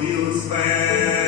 Твою смерть.